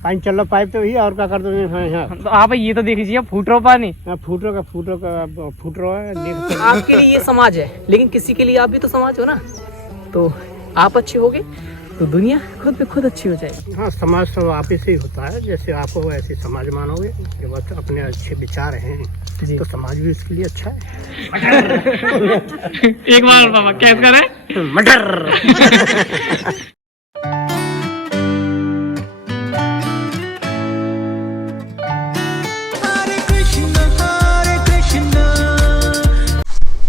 पानी चल रहा पाइप तो ही और क्या कर दो। हाँ तो आप ये तो देख लीजिए, फूट रहा पानी, फूट रहा है देख। आपके लिए ये समाज है, लेकिन किसी के लिए आप भी तो समाज हो ना। तो आप अच्छे होगे तो दुनिया खुद पे खुद अच्छी हो जाएगी। हाँ, समाज तो आप ही से ही होता है, जैसे आप हो वैसे समाज मानोगे। जब अपने अच्छे विचार हैं जी, तो समाज भी इसके लिए अच्छा है। एक बार बाबा कैसे करें मटर।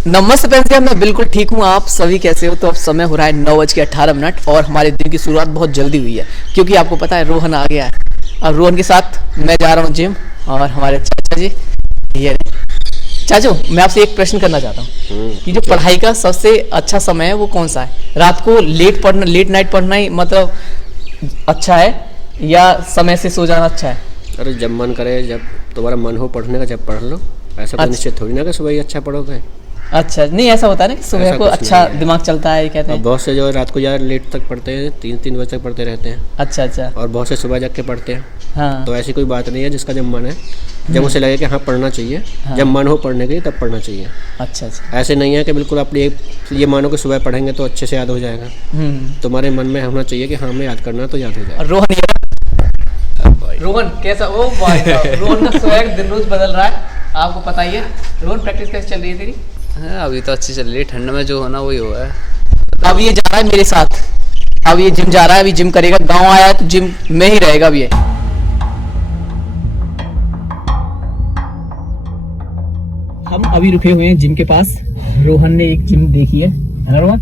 नमस्ते फ्रेंड्स, मैं बिल्कुल ठीक हूँ। आप सभी कैसे हो? तो अब समय हो रहा है 9:18 और हमारे दिन की शुरुआत बहुत जल्दी हुई है, क्योंकि आपको पता है रोहन आ गया है। अब रोहन के साथ मैं जा रहा हूँ जिम, और हमारे चाचा जी ये चाचू, मैं आपसे एक प्रश्न करना चाहता हूँ कि जो पढ़ाई का सबसे अच्छा समय है वो कौन सा है? रात को लेट नाइट पढ़ना ही मतलब अच्छा है, या समय से सो जाना अच्छा है? अरे जब मन करे, जब तुम्हारा मन हो पढ़ने का जब पढ़ लो। ऐसा कोई निश्चित थोड़ी ना कि सुबह ही अच्छा पढ़ोगे। अच्छा, नहीं ऐसा होता है ना कि सुबह को अच्छा दिमाग चलता है, कहते हैं। बहुत से जो रात को यार लेट तक पढ़ते हैं, 3 बजे तक पढ़ते रहते हैं। अच्छा। और बहुत से सुबह जग के पढ़ते हैं। हाँ। तो ऐसी कोई बात नहीं है, जिसका जब मन है, जब उसे लगे कि हाँ पढ़ना चाहिए, हाँ। जब मन हो पढ़ने की तब पढ़ना चाहिए। अच्छा। ऐसे नहीं है कि बिल्कुल अपनी ये मानो कि सुबह पढ़ेंगे तो अच्छे से याद हो जाएगा। तुम्हारे मन में होना चाहिए कि हाँ हमें याद करना, तो याद हो जाएगा। रोहन कैसा? ओ भाई साहब, रोहन का स्वैग दिन रोज बदल रहा है, आपको पता ही है। रोहन प्रैक्टिस कैसे चल रही है तेरी? हाँ, अभी तो अच्छी चल रही है। ठंड में जो होना वही हुआ है। अब ये जा रहा है मेरे साथ, अब ये जिम जा रहा है, अभी जिम करेगा। गांव आया है तो जिम में ही रहेगा अभी ये। हम अभी रुके हुए हैं जिम के पास। रोहन ने एक जिम देखी है ना रोहन?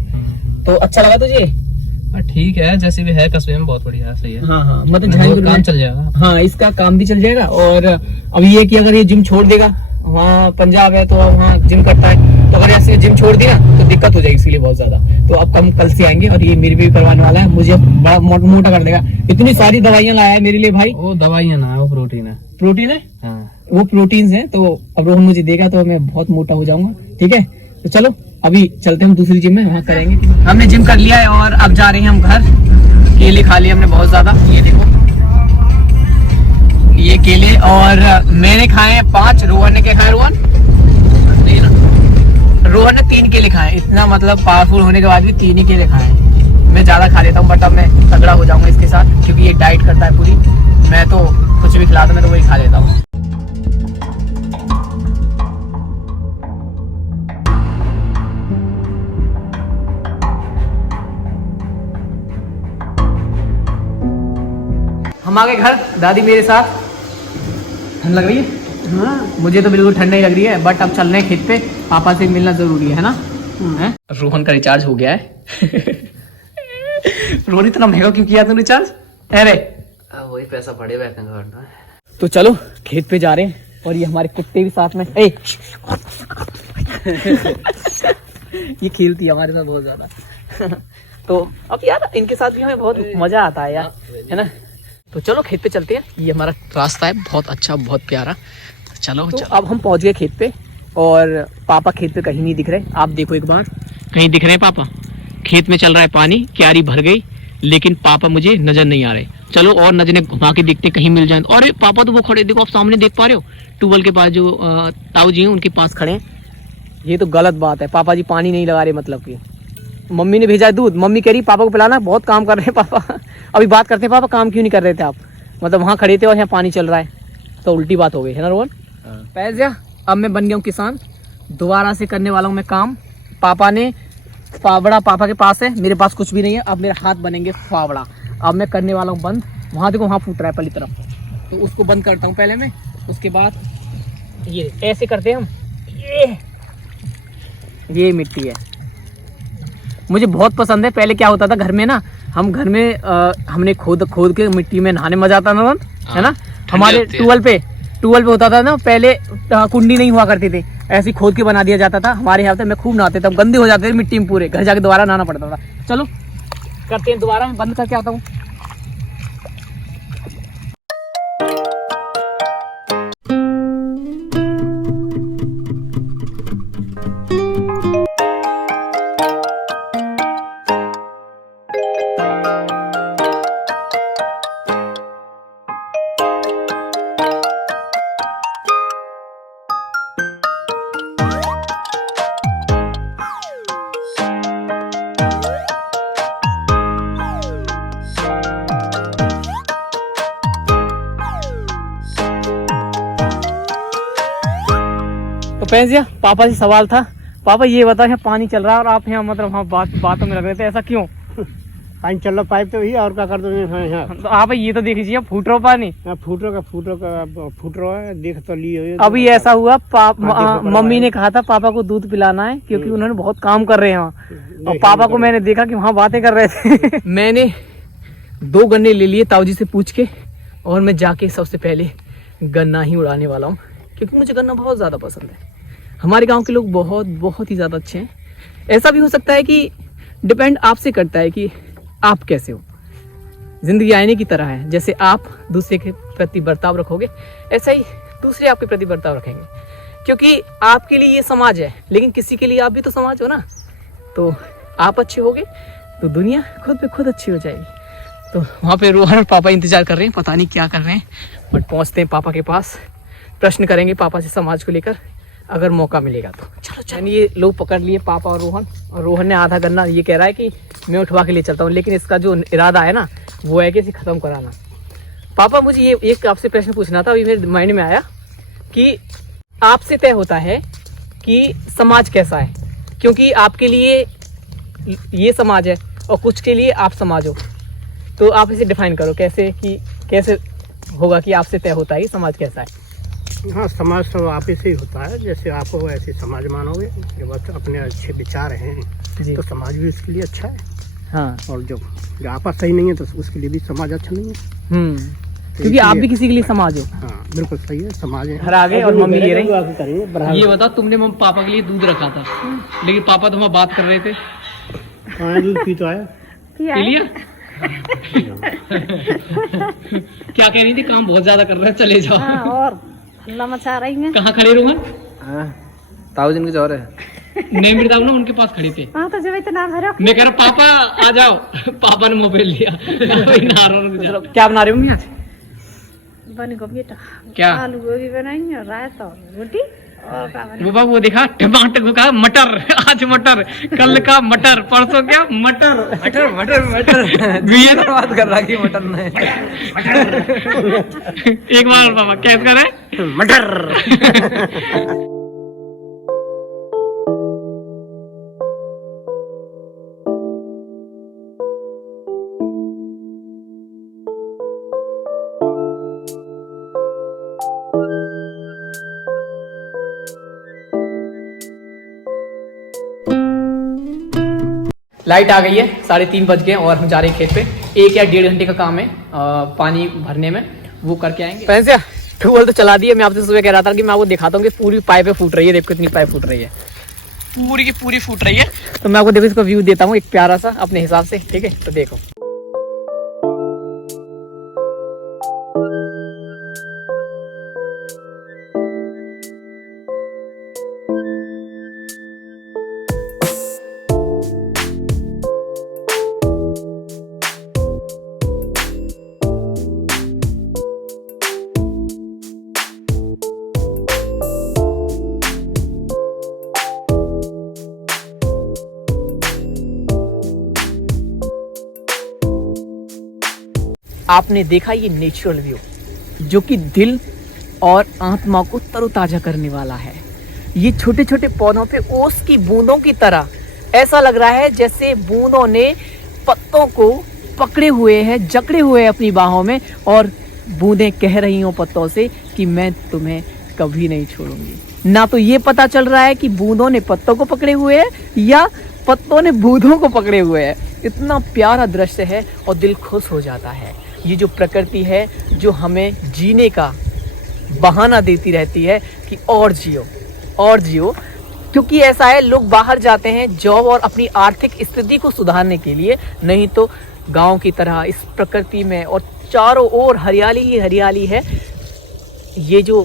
तो अच्छा लगा तुझे? ठीक है, जैसे भी है कस्बे में बहुत बढ़िया, सही है। हाँ, मतलब काम चल जाएगा। हाँ, इसका काम भी चल जाएगा। और अभी ये कि अगर ये जिम छोड़ देगा, वहाँ पंजाब है तो वहाँ जिम करता है, तो अगर ऐसे जिम छोड़ दिया तो दिक्कत हो जाएगी इसके लिए बहुत ज्यादा। तो अब हम कल से आएंगे, और ये मेरे भी करवाने वाला है, मुझे बड़ा मोटा कर देगा। इतनी सारी दवाइयाँ लाया है मेरे लिए भाई। वो दवाइयाँ ना, वो प्रोटीन है। प्रोटीन है? हाँ। वो प्रोटीन है। तो अब रोहन मुझे देगा तो मैं बहुत मोटा हो जाऊंगा। ठीक है, तो चलो अभी चलते हैं हम दूसरी जिम में, वहाँ करेंगे। हमने जिम कर लिया है और अब जा रहे हैं हम घर। केले खा लिए हमने बहुत ज्यादा, ये देखो ये केले, और मैंने खाए हैं 5, रोहन ने क्या खाए? रोहन ने 3 केले खाए। इतना मतलब पावरफुल होने के बाद भी 3 ही केले खाए। मैं ज्यादा खा लेता हूँ, बट अब मैं तगड़ा हो जाऊंगा इसके साथ, क्योंकि ये डाइट करता है पूरी। मैं तो कुछ भी खिलाता, मैं तो वही खा लेता हूँ। हम आ गए घर, दादी मेरे साथ। ठंड लग रही है? हाँ, मुझे तो बिल्कुल ठंड नहीं लग रही है, बट अब चल रहे हैं खेत पे, पापा से मिलना जरूरी है ना। रोहन का रिचार्ज हो गया है। रोहन, इतना महंगा क्यों किया तूने रिचार्ज? अरे वही पैसा पड़े हुए घर में। तो चलो खेत पे जा रहे हैं, और ये हमारे कुत्ते भी साथ में। ये खेलती है हमारे साथ बहुत ज्यादा। तो अब यार इनके साथ भी हमें बहुत मजा आता है यार, है ना। तो चलो खेत पे चलते हैं, ये हमारा रास्ता है बहुत अच्छा, बहुत प्यारा। चलो अब हम पहुंच गए खेत पे, और पापा खेत पे कहीं नहीं दिख रहे। आप देखो एक बार, कहीं दिख रहे हैं पापा? खेत में चल रहा है पानी, क्यारी भर गई, लेकिन पापा मुझे नजर नहीं आ रहे। चलो और नजरें घुमा के देखते, कहीं मिल जाए। अरे पापा तो वो खड़े, देखो आप सामने देख पा रहे हो, ट्यूबवेल के पास जो ताऊ जी हैं उनके पास खड़े हैं। ये तो गलत बात है, पापा जी पानी नहीं लगा रहे, मतलब कि मम्मी ने भेजा है दूध। मम्मी कह रही पापा को पिलाना, बहुत काम कर रहे हैं पापा। अभी बात करते हैं, पापा काम क्यों नहीं कर रहे थे आप? मतलब वहाँ खड़े थे और यहाँ पानी चल रहा है, तो उल्टी बात हो गई है ना रोहन? पैसा अब मैं बन गया हूँ किसान, दोबारा से करने वाला हूँ मैं काम। पापा ने फावड़ा पापा के पास है, मेरे पास कुछ भी नहीं है। अब मेरे हाथ बनेंगे फावड़ा। अब मैं करने वाला हूँ बंद। वहाँ देखो, वहाँ फूट रहा है पहली तरफ, तो उसको बंद करता हूँ पहले मैं। उसके बाद ये ऐसे करते हैं हम। ये मिट्टी है, मुझे बहुत पसंद है। पहले क्या होता था घर में ना, हम घर में हमने खोद के मिट्टी में नहाने मजा आता ना, है ना। हमारे ट्यूबवेल पे होता था ना पहले, कुंडी नहीं हुआ करती थी, ऐसे खोद के बना दिया जाता था। हमारे यहाँ पे मैं खूब नहाते थे, गंदे हो जाते थे मिट्टी में पूरे, घर जाके दोबारा नहाना पड़ता था। चलो करते हैं दोबारा, मैं बंद करके आता हूँ। पैंसिया पापा से सवाल था, पापा ये बता यहाँ पानी चल रहा है और आप यहाँ मतलब हाँ बातों में लग रहे थे, ऐसा क्यों? पानी चल रहा पाइप तो ही और क्या कर दो। हाँ तो आप ये तो देख लीजिए फूट रहा पानी, फूट रहा है, देख तो लिए। अभी ऐसा हुआ मम्मी ने कहा था पापा को दूध पिलाना है क्योंकि उन्होंने बहुत काम कर रहे हैं वहाँ, और पापा को मैंने देखा कि वहाँ बातें कर रहे थे। मैंने 2 गन्ने ले लिए ताऊ जी से पूछ के, और मैं जाके सबसे पहले गन्ना ही उड़ाने वाला हूँ क्योंकि मुझे गन्ना बहुत ज़्यादा पसंद है। हमारे गांव के लोग बहुत ही ज़्यादा अच्छे हैं। ऐसा भी हो सकता है कि डिपेंड आपसे करता है कि आप कैसे हो। जिंदगी आईने की तरह है, जैसे आप दूसरे के प्रति बर्ताव रखोगे ऐसा ही दूसरे आपके प्रति बर्ताव रखेंगे, क्योंकि आपके लिए ये समाज है लेकिन किसी के लिए आप भी तो समाज हो ना। तो आप अच्छे होगे तो दुनिया खुद पे खुद अच्छी हो जाएगी। तो वहाँ पे रोहन और पापा इंतजार कर रहे हैं, पता नहीं क्या कर रहे हैं, बट पहुँचते हैं पापा के पास, प्रश्न करेंगे पापा से समाज को लेकर अगर मौका मिलेगा तो। चलो चलो, ये लोग पकड़ लिए पापा और रोहन ने आधा गन्ना ये कह रहा है कि मैं उठवा के ले चलता हूँ, लेकिन इसका जो इरादा है ना वो है कि इसे ख़त्म कराना। पापा मुझे ये एक आपसे प्रश्न पूछना था, अभी मेरे माइंड में आया कि आपसे तय होता है कि समाज कैसा है, क्योंकि आपके लिए ये समाज है और कुछ के लिए आप समाज हो, तो आप इसे डिफाइन करो कैसे कि कैसे होगा कि आपसे तय होता है कि समाज कैसा है। हाँ, समाज तो आप ही से ही होता है, जैसे आप हो वैसे समाज मानोगे। जब आप अपने अच्छे विचार हैं जी। तो समाज भी उसके लिए अच्छा है। हाँ, और जो आपस सही नहीं है तो उसके लिए भी समाज अच्छा नहीं है। क्योंकि आप भी किसी के लिए समाज हो। हाँ बिल्कुल सही है, समाज है। घर आ गए और मम्मी ले रही। ये बता, तुमने पापा के लिए दूध रखा था लेकिन पापा तो वहाँ बात कर रहे थे। हाँ, दूध पी तो आया। पी लिया? क्या कह रही थी, काम बहुत ज्यादा कर रहे हैं, चले जाओ। हाँ, और हल्ला मचा रही है। कहाँ खड़े रोहन? ताऊ जी के चौर है, नेम बताओ ना, उनके पास खड़ी थे। हाँ, तो जब इतना भरो। मैं कह रहा पापा आ जाओ, पापा ने मोबाइल लिया। क्या बना रहे होंगे आज? बन गो बेटा, क्या? आलू गोभी बनाएंगे और रायता और रोटी और क्या बनाएंगे? वो बाबू वो देखा टमाटर का मटर, आज मटर, कल का मटर, परसों क्या मटर मटर मटर मटर बात कर रहा कि मटर नहीं। एक बार पापा कैसे कर रहे मटर। लाइट आ गई है, 3:30 बज गए और हम जा रहे हैं खेत पे। 1 या 1.5 घंटे का काम है पानी भरने में, वो करके आएंगे। पैसे ट्यूबवेल तो चला दिया। मैं आपसे सुबह कह रहा था कि मैं आपको दिखाता हूँ कि पूरी पाइपें फूट रही है। देखो कितनी पाइप फूट रही है, पूरी की पूरी फूट रही है। तो मैं आपको देखो इसका व्यू देता हूँ एक प्यारा सा अपने हिसाब से, ठीक है? तो देखो आपने देखा ये नेचुरल व्यू जो कि दिल और आत्मा को तरोताजा करने वाला है। ये छोटे छोटे पौधों पे ओस की बूंदों की तरह ऐसा लग रहा है जैसे बूंदों ने पत्तों को पकड़े हुए हैं, जकड़े हुए हैं अपनी बाहों में, और बूंदें कह रही हों पत्तों से कि मैं तुम्हें कभी नहीं छोड़ूंगी। ना तो ये पता चल रहा है कि बूंदों ने पत्तों को पकड़े हुए हैं या पत्तों ने बूंदों को पकड़े हुए हैं। इतना प्यारा दृश्य है और दिल खुश हो जाता है। ये जो प्रकृति है जो हमें जीने का बहाना देती रहती है कि और जियो और जियो, क्योंकि ऐसा है लोग बाहर जाते हैं जॉब और अपनी आर्थिक स्थिति को सुधारने के लिए, नहीं तो गांव की तरह इस प्रकृति में और चारों ओर हरियाली ही हरियाली है। ये जो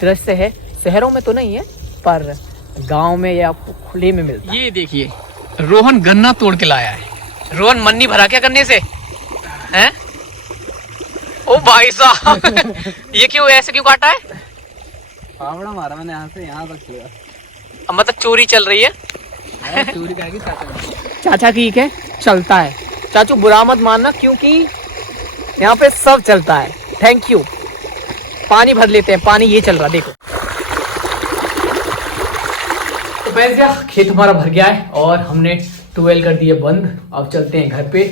दृश्य है शहरों में तो नहीं है पर गांव में या खुले में मिलता है। ये देखिए रोहन गन्ना तोड़ के लाया है। रोहन मन्नी भरा क्या करने से हैं? ओ भाई साहब ये क्यों ऐसे क्यों काटा है? फावड़ा मारा मैंने यहाँ से यहाँ तक किया। मतलब चोरी चल रही है? चोरी करेगी चाचा ठीक है, चलता है। चाचू बुरा मत मानना क्योंकि यहाँ पे सब चलता है। Thank you. पानी भर लेते हैं, पानी ये चल रहा देखो। पैसा खेत हमारा भर गया है और हमने ट्यूबवेल कर दिए बंद। अब चलते हैं घर पे।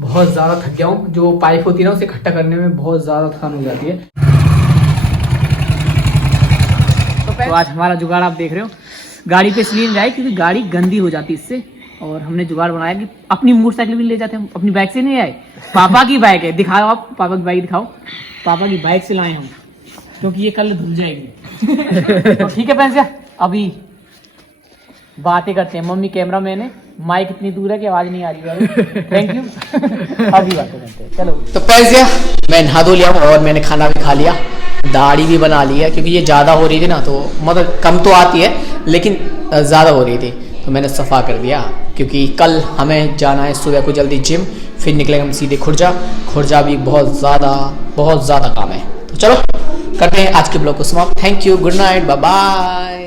बहुत ज़्यादा थक गया हूँ। जो पाइप होती है ना उसे इकट्ठा करने में बहुत ज़्यादा थकान हो जाती है। तो आज हमारा जुगाड़ आप देख रहे हो, गाड़ी पे इसलिए जाए क्योंकि गाड़ी गंदी हो जाती है इससे। और हमने जुगाड़ बनाया कि अपनी मोटरसाइकिल भी ले जाते हैं, अपनी बाइक से नहीं आए। पापा की बाइक है, दिखाओ आप पापा की बाइक दिखाओ। पापा की बाइक से लाए हम क्योंकि ये कल धुल जाएगी। तो ठीक है पैसा, अभी बातें करते हैं। मम्मी कैमरा मैन है, माइक इतनी दूर है कि आवाज नहीं आ रही है। Thank you. अभी बातें करते हैं, चलो। तो पैसा मैं नहा धो लिया हूँ और मैंने खाना भी खा लिया, दाढ़ी भी बना ली है क्योंकि ये ज़्यादा हो रही थी ना, तो मतलब कम तो आती है लेकिन ज़्यादा हो रही थी तो मैंने सफ़ा कर दिया। क्योंकि कल हमें जाना है सुबह को जल्दी जिम, फिर निकलेंगे हम सीधे खुर्जा भी बहुत ज़्यादा काम है। तो चलो करते हैं आज के ब्लॉग को समाप्त। Thank you, good night, bye bye.